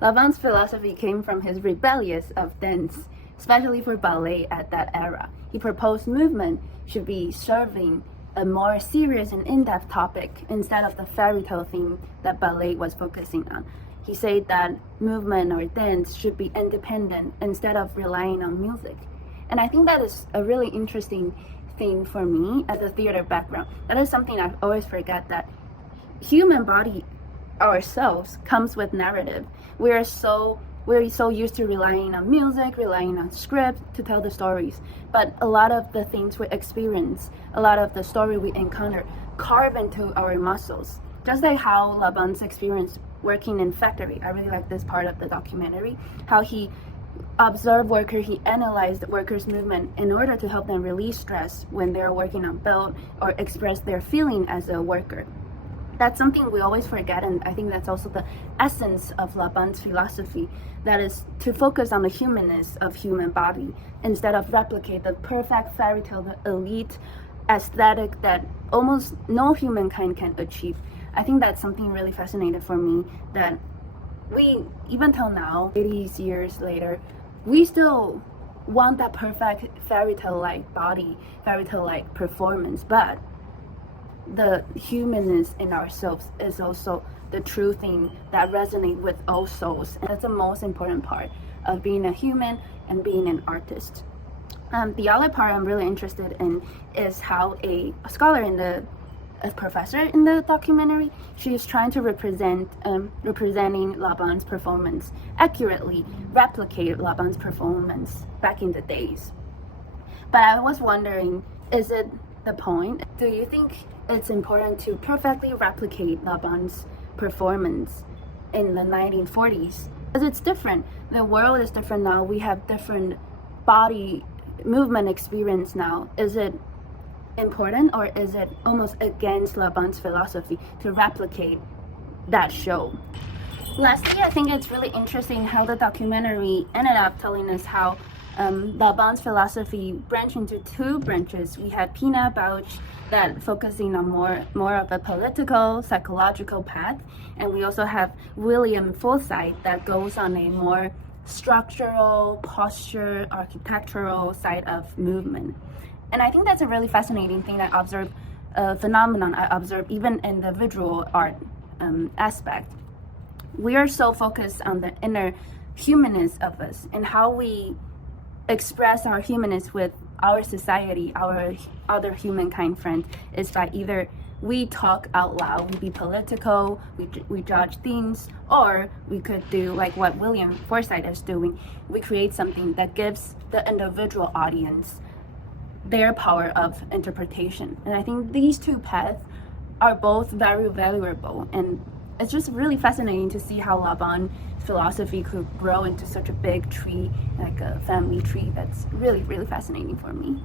Laban's philosophy came from his rebellious of dance, especially for ballet at that era. He proposed movement should be serving a more serious and in-depth topic instead of the fairy tale theme that ballet was focusing on. He said that movement or dance should be independent instead of relying on music. And I think that is a really interesting thing for me as a theater background. That is something I've always forgot, that human body ourselves comes with narrative. We're so used to relying on music, relying on script to tell the stories. But a lot of the things we experience, a lot of the story we encounter, carve into our muscles. Just like how Laban's experience working in factory. I really like this part of the documentary, how he observed workers, he analyzed workers' movement in order to help them release stress when they're working on belt or express their feeling as a worker. That's something we always forget, and I think that's also the essence of Laban's philosophy, that is to focus on the humanness of human body instead of replicate the perfect fairy tale, the elite aesthetic that almost no humankind can achieve. I think that's something really fascinating for me, that we, even till now, 80 years later, we still want that perfect fairy tale-like body, fairy tale-like performance, but the humanness in ourselves is also the true thing that resonates with all souls. And that's the most important part of being a human and being an artist. The other part I'm really interested in is how a scholar a professor in the documentary, she is trying to representing Laban's performance, accurately replicate Laban's performance back in the days. But I was wondering, is it the point? Do you think it's important to perfectly replicate Laban's performance in the 1940s? Because it's different. The world is different now. We have different body movement experience now. Is it important, or is it almost against Laban's philosophy to replicate that show? Lastly, I think it's really interesting how the documentary ended up telling us how Laban's philosophy branched into two branches. We had Pina Bausch that focusing on more of a political, psychological path, and we also have William Forsythe that goes on a more structural, posture, architectural side of movement. And I think that's a really fascinating thing that I observe, phenomenon I observe even in the visual art aspect. We are so focused on the inner humanness of us and how we express our humanness with our society, our other humankind friends, is by either we talk out loud, we be political, we judge things, or we could do like what William Forsythe is doing. We create something that gives the individual audience their power of interpretation. And I think these two paths are both very valuable, and it's just really fascinating to see how Laban's philosophy could grow into such a big tree, like a family tree. That's really, really fascinating for me.